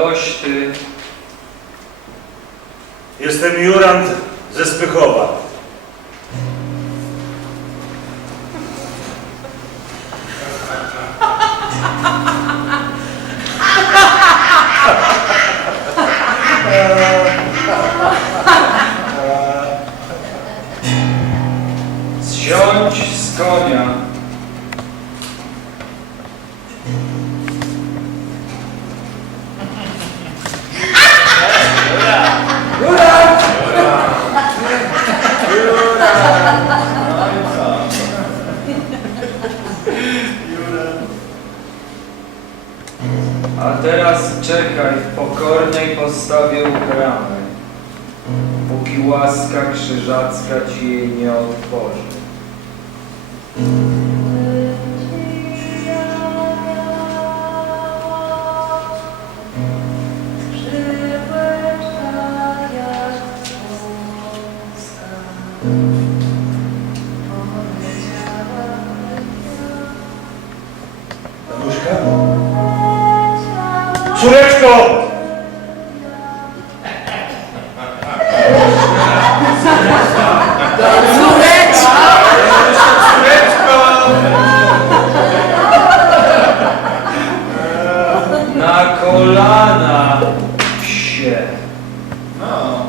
Ktoś ty. Jestem Jurand ze Spychowa. Teraz czekaj w pokornej postawie u bramy, póki łaska krzyżacka ci jej nie otworzy. Córeczko! Na kolana się. Już!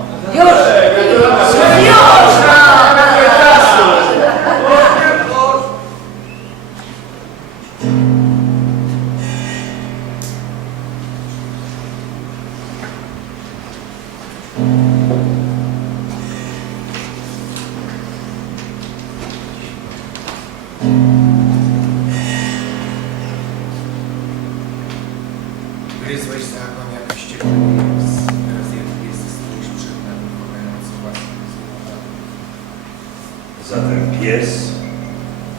Zatem pies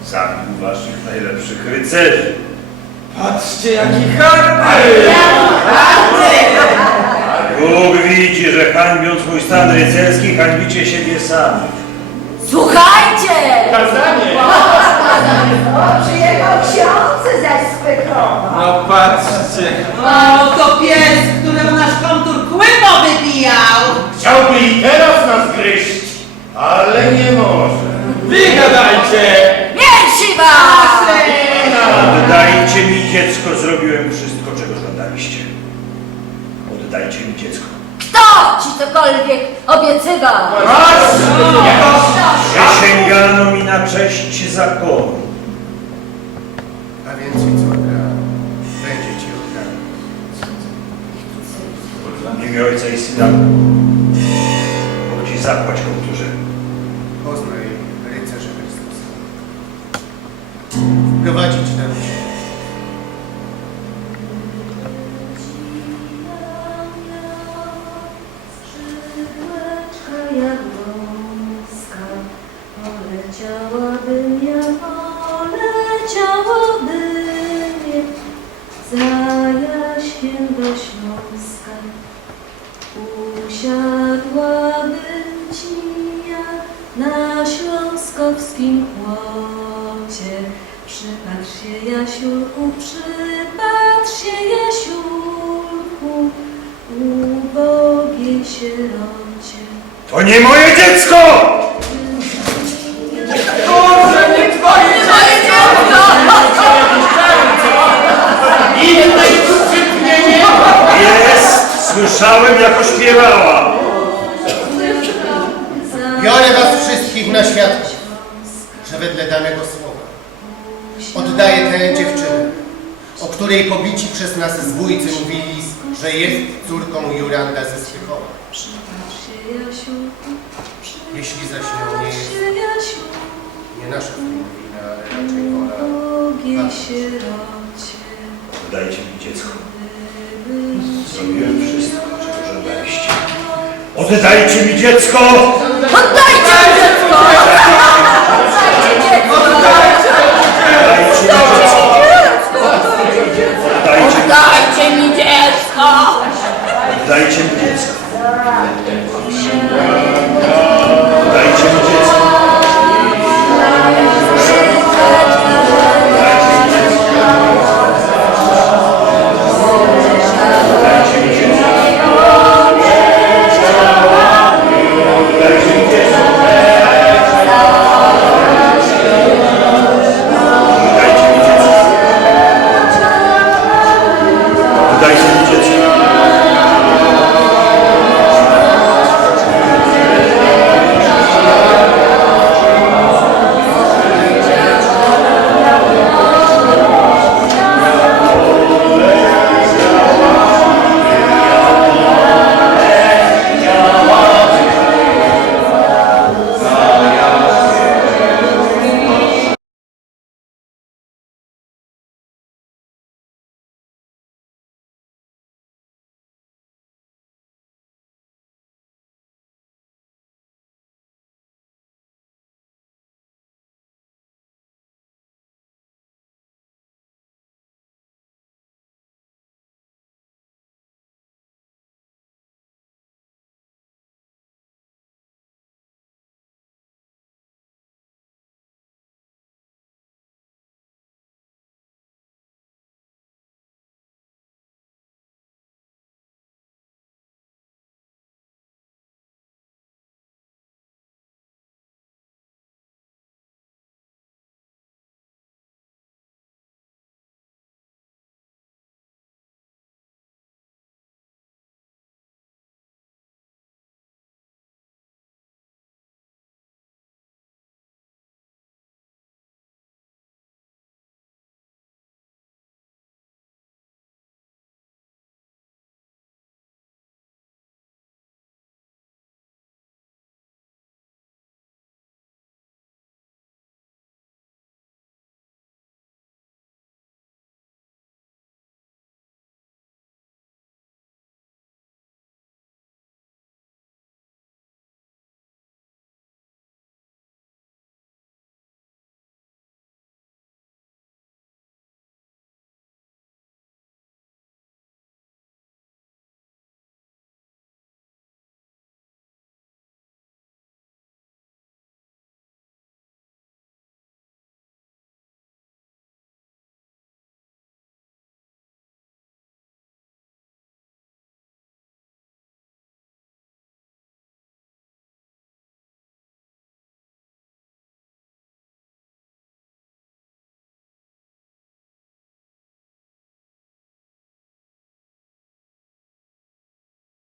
zabił waszych najlepszych rycerzy. Patrzcie jaki hardy! Bóg widzi, że hańbiąc mój stan rycerski, hańbicie siebie sami. Słuchajcie! Przyjechał ksiądz zaś z Pychowa. No patrzcie. O, to pies, któremu nasz kontur kły powybijał! Chciałby i teraz nas gryźć, ale nie może. Wygadajcie! Mięsiwa! Oddajcie mi dziecko, zrobiłem wszystko, czego żądaliście. Oddajcie mi dziecko. Kto ci cokolwiek obiecywał? Przysięgano mi na cześć zakonu. A więc i córka będzie ci oddana. W imię ojca i syna. Mogę ci zapłać konturze. Do Śląska. Usiadłabym ci ja na śląskowskim płocie. Przypatrz się Jasiulku, przypatrz się Jasiulku, ubogiej sierocie. To nie moje dziecko! Jest! Słyszałem, jak ośpiewała. Biorę was wszystkich na światło, że wedle danego słowa oddaję tę dziewczynę, o której pobici przez nas zbójcy mówili, że jest córką Juranda ze Spychowa. Przypatrz się Jasiulku, Jeśli zaś nią nie jest, nie nasza wina, ale raczej wola. Oddajcie mi dziecko. Zrobiłem wszystko, czego żądaliście. Oddajcie mi dziecko! Oddajcie